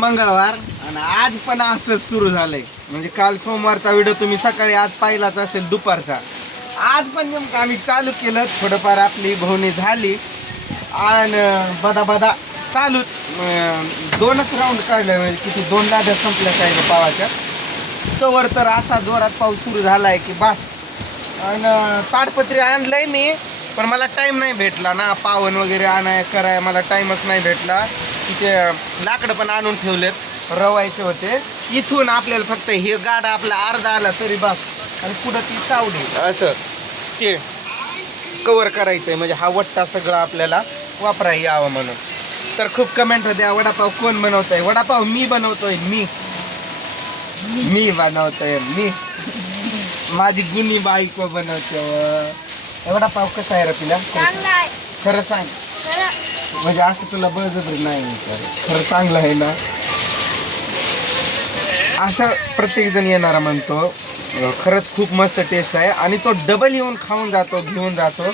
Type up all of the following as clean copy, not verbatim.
मंगळवार आणि आज पण असंच सुरू झालंय. म्हणजे काल सोमवारचा व्हिडिओ तुम्ही सकाळी आज पाहिलाच असेल दुपारचा. आज पण नेमकं आम्ही चालू केलं, थोडंफार आपली भवनी झाली आणि बदा बदा चालूच. 2च राऊंड काढले, म्हणजे किती 2 लाद्या संपल्या काय पावाच्या. तवर तर असा जोरात पाऊस सुरू झालाय की बस. आणि ताडपत्री आणलंय मी, पण मला टाइम नाही भेटला ना, पावन वगैरे आणाय कराय मला टाइमच नाही भेटला. ते लाकडं पण आणून ठेवलेत, रवायचे होते. इथून आपल्याला फक्त हे गाडा आपला अर्धा आला तरी बस, आणि पुढं ती चावडी असं ते कवर करायचंय. म्हणजे हा वट्टा सगळा आपल्याला वापरायला यावं म्हणून. तर खूप कमेंट होत्या, वडापाव कोण बनवतोय? वडापाव मी बनवतोय, मी बनवतोय. माझी गुणी बायको बनवते. वडापाव कसा आहे रे तुला? खरं सांग, म्हणजे असं तुला बळजबरी नाही, खरं चांगलं आहे ना? असं प्रत्येक जण येणारा म्हणतो. खरंच खूप मस्त टेस्ट आहे, आणि तो डबल येऊन खाऊन जातो, घेऊन जातो.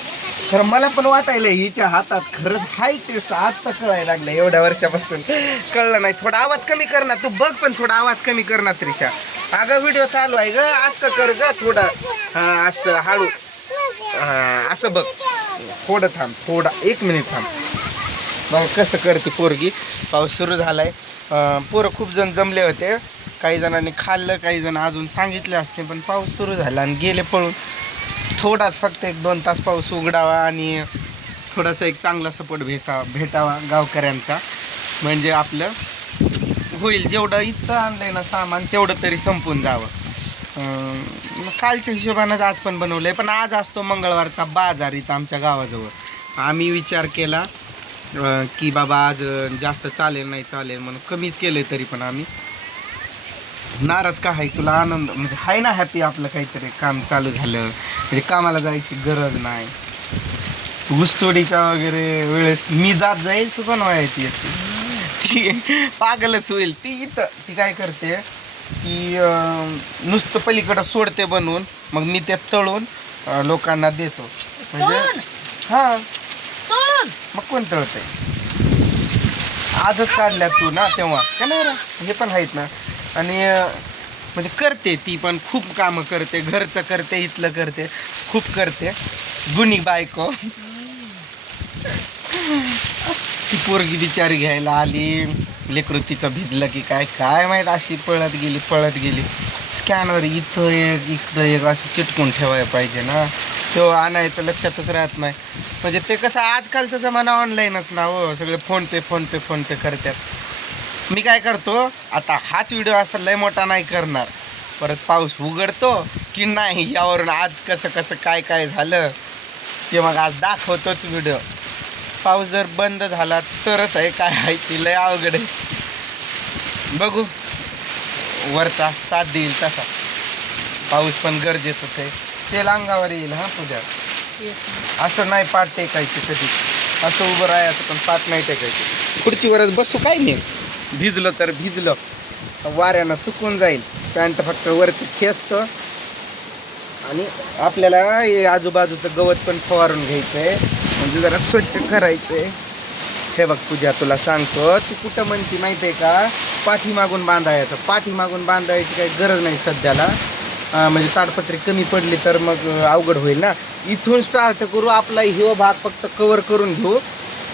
खरं मला पण वाटायला हिच्या हातात खरंच हाय टेस्ट. आता कळायला लागलं, एवढ्या वर्षापासून कळलं नाही. थोडा आवाज कमी कर ना तू, बघ पण थोडा आवाज कमी कर ना त्रिशा. अगं व्हिडिओ चालू आहे ग, असं कर ग थोडं. हा असं हळू, हा असं बघ. थोडं थांब, थोडा 1 मिनिट थांब. बघ कसं करते पोरगी. पाऊस सुरू झालाय. पोरं खूप जण जमले होते, काही जणांनी खाल्लं, काही जण अजून सांगितले असते, पण पाऊस सुरू झाला आणि गेले पळून. थोडाच फक्त 1-2 तास पाऊस उघडावा आणि थोडासा एक चांगला सपोर्ट भेटावा गावकऱ्यांचा, म्हणजे आपलं होईल. जेवढं इथं आणलंय ना सामान, तेवढं तरी संपून जावं. कालच्या हिशोबानंच आज पण बनवलंय. पण आज असतो मंगळवारचा बाजार इथं आमच्या गावाजवळ. आम्ही विचार केला की बाबा आज जास्त चालेल नाही चालेल म्हणून कमीच केलंय. तरी पण आम्ही नाराज का आहे? तुला आनंद म्हणजे आहे ना, हॅपी आपलं काहीतरी काम चालू झालं, म्हणजे कामाला जायची गरज नाही. ऊसतोडीच्या वगैरे वेळेस मी जात जाईल, तू पण व्हायची येते. ती पागलच होईल. ती इथं ती काय करते की नुसतं पलीकडं सोडते बनवून, मग मी ते तळून लोकांना देतो. म्हणजे हां, मग कोण तळते? आजच काढल्या तू ना, तेव्हा का नाही रे? हे पण आहेत ना. आणि म्हणजे करते ती पण, खूप कामं करते, घरचं करते, इथलं करते, खूप करते. गुणी बायको. ती पोरगी बिचारी घ्यायला आली, लेकरू तिचं भिजलं की काय काय माहीत, अशी पळत गेली. स्कॅनवर इथं एक असं चिटकून ठेवायला पाहिजे ना, तो आणायचं लक्षातच राहत नाही. म्हणजे ते कसं आजकालचा जमाना ऑनलाईनच ना हो, सगळे फोन पे करतात. मी काय करतो आता, हाच व्हिडिओ असा लय मोठा नाही करणार. परत पाऊस उघडतो की नाही, यावरून आज कसं काय झालं ते मग आज दाखवतोच व्हिडिओ. पाऊस जर बंद झाला तरच आहे, काय आहे ती लय अवघड आहे. बघू, वरचा साथ देईल तसा. पाऊस पण गरजेचंच आहे. तेल अंगावर येईल. हा पूजा, असं नाही पाठ टेकायची कधी, असं उभं राहायचं पण पाठ नाही टेकायची. खुर्चीवरच बसू काय मी, भिजलं तर भिजलं, वाऱ्यानं सुकून जाईल. पॅन्ट फक्त वरती खेचतो. आणि आपल्याला हे आजूबाजूचं गवत पण फवारून घ्यायचं आहे, म्हणजे जरा स्वच्छ करायचं आहे. हे बघ पूजा, तुला सांगतो, तू कुठं म्हणती माहिती आहे का, पाठीमागून बांधायची काही गरज नाही सध्याला. म्हणजे ताडपत्री कमी पडली तर मग अवघड होईल ना. इथून स्टार्ट करू, आपला ह्यो भाग फक्त कवर करून घेऊ,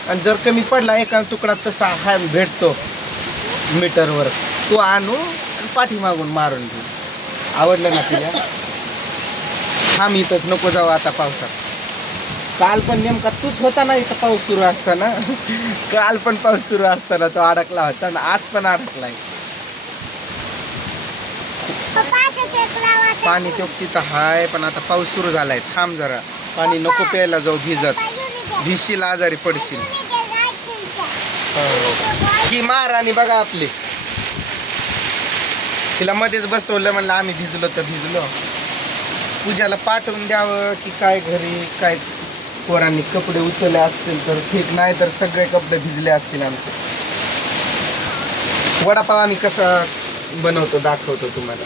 आणि जर कमी पडला एका तुकडा तसा हा भेटतो मीटरवर, तो आणू आणि पाठीमागून मारून घेऊ. आवडलं ना तुला? थांब इथंच, नको जाऊ आता पावसात. काल पण नेमका तूच होता ना इथं पाऊस सुरू असताना. काल पण पाऊस सुरू असताना तो अडकला होता ना, आज पण अडकलाय. पाणी तिथं हाय, पण आता पाऊस सुरू झालाय. थांब जरा, पाणी नको प्यायला जाऊ भिजशील, आजारी पडशील. ही महाराणी बघा आपली, तिला मध्येच बसवलं, म्हणलं आम्ही भिजलो तर भिजलो. पूजाला पाठवून द्यावं की काय घरी, काय पोरांनी कपडे उचलले असतील तर ठीक, नाही तर सगळे कपडे भिजले असतील आमचे. वडापाव आम्ही कसा बनवतो दाखवतो तुम्हाला.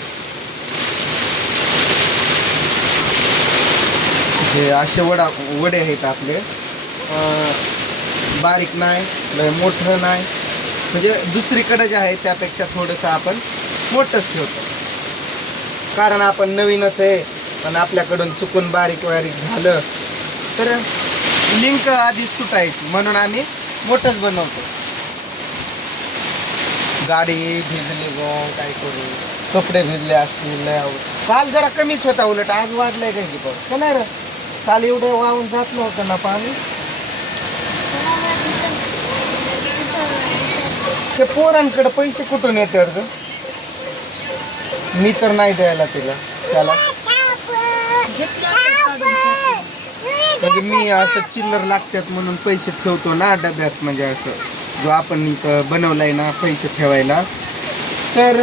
हे असे वडे आहेत आपले, बारीक नाही, मोठं नाही, म्हणजे दुसरीकडे जे आहे त्यापेक्षा थोडंसं आपण मोठंच ठेवतो, कारण आपण नवीनच आहे. पण आपल्याकडून चुकून बारीक झालं तर लिंक आधीच तुटायची, म्हणून आम्ही मोठंच बनवतो. गाडी भिजली गो, काय करू, कपडे भिजले असतील. काल जरा कमीच होता, उलट आज वाढलंय काय की पाऊस का नाही रे? काल एवढं वाहून जात नव्हतं ना पाणी. ते पोरांकडे पैसे कुठून येतात ग? मी तर नाही द्यायला त्याला. म्हणजे मी असं चिल्लर लागतात म्हणून पैसे ठेवतो ना डब्यात, म्हणजे असं जो आपण बनवलाय ना पैसे ठेवायला, तर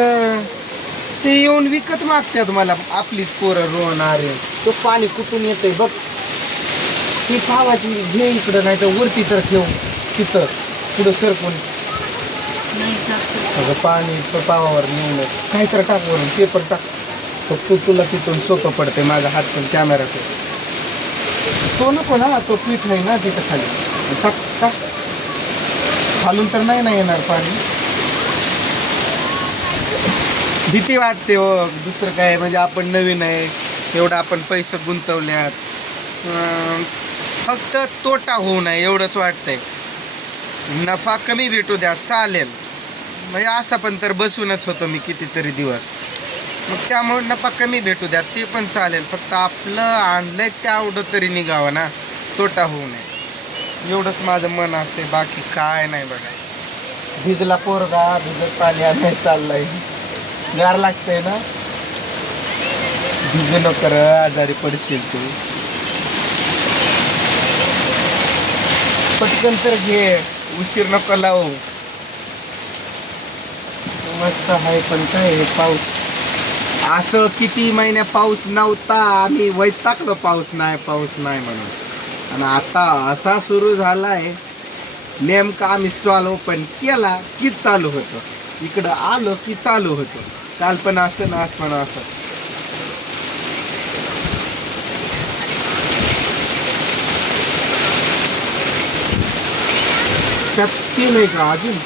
ते येऊन विकत मागतात मला. आपलीच पोरं रोवणारे, तो पाणी कुठून येतंय बघ. ती पावाची घे इकडं, नाही तर वरती तर ठेव तिथं पुढं सरकून. अगं पाणी पावावर नेऊन काही तर टाक, वरून पेपर टाक, तर तुला तिथून सोपं पडते. माझा हात पण कॅमेरा तो नको ना, तो पीठ आहे ना तिथं खाली, टाक टाक. खालून तर नाही येणार पाणी. भीती वाटते हो, दुसरं काय. म्हणजे आपण नवीन आहे, एवढं आपण पैसे गुंतवल्यात, फक्त तोटा होऊ नये एवढंच वाटतंय. नफा कमी भेटू द्या चालेल, म्हणजे असं पण तर बसूनच होतो मी कितीतरी दिवस, मग त्यामुळे नफा कमी भेटू द्या ते पण चालेल. फक्त आपलं आणलंय तेवढं तरी निघावं ना, तोटा होऊ नये एवढंच माझं मन असते, बाकी काय नाही. बघा भिजला पोरगा, भिजत पाणी आणाय चाललंय. गार लागतंय ना, भिजू नको रे, आजारी पडशील तू. पटकन तर घे, उशीर नको लावू. मस्त आहे, पण काय हे पाऊस असं किती महिन्या पाऊस नव्हता, आम्ही वैतागलो पाऊस नाही म्हणून. आणि आता असा सुरू झालाय, नेमका आम्ही स्टॉल ओपन केला की चालू होतो, इकडं आलो की चालू होतो. काल पण असं ना, आज पण असं. त्यात तीन आहे का अजून?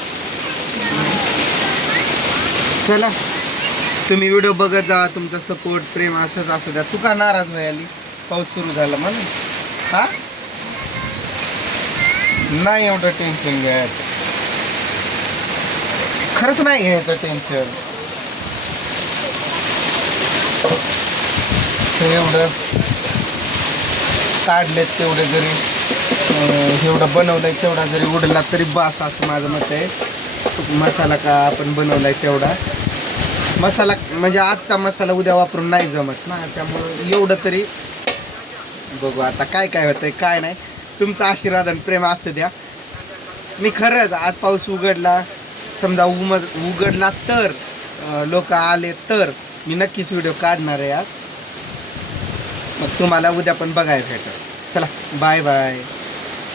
चला, तुम्ही व्हिडिओ बघत जा, तुमचा सपोर्ट प्रेम असंच असू द्या. तू का नाराज व्हायली? पाऊस सुरू झाला म्हणून? हा, नाही एवढं टेन्शन घ्यायचं, खरंच नाही घ्यायचं टेन्शन. एवढं काढलेत तेवढे जरी, एवढं बनवलंय तेवढा जरी उडला तरी बास, असं माझं मत आहे. मसाला का आपण बनवलाय तेवढा मसाला, म्हणजे आजचा मसाला उद्या वापरून नाही जमत ना, त्यामुळं एवढं तरी बघू आता काय काय होतंय काय नाही. तुमचं आशीर्वाद आणि प्रेम असं द्या. मी खरंच आज पाऊस उघडला, समजा उघडला तर, लोक आले तर मी नक्कीच व्हिडिओ काढणार आहे आज. मग तुम्हाला उद्या पण बघायला भेटेल. चला बाय बाय.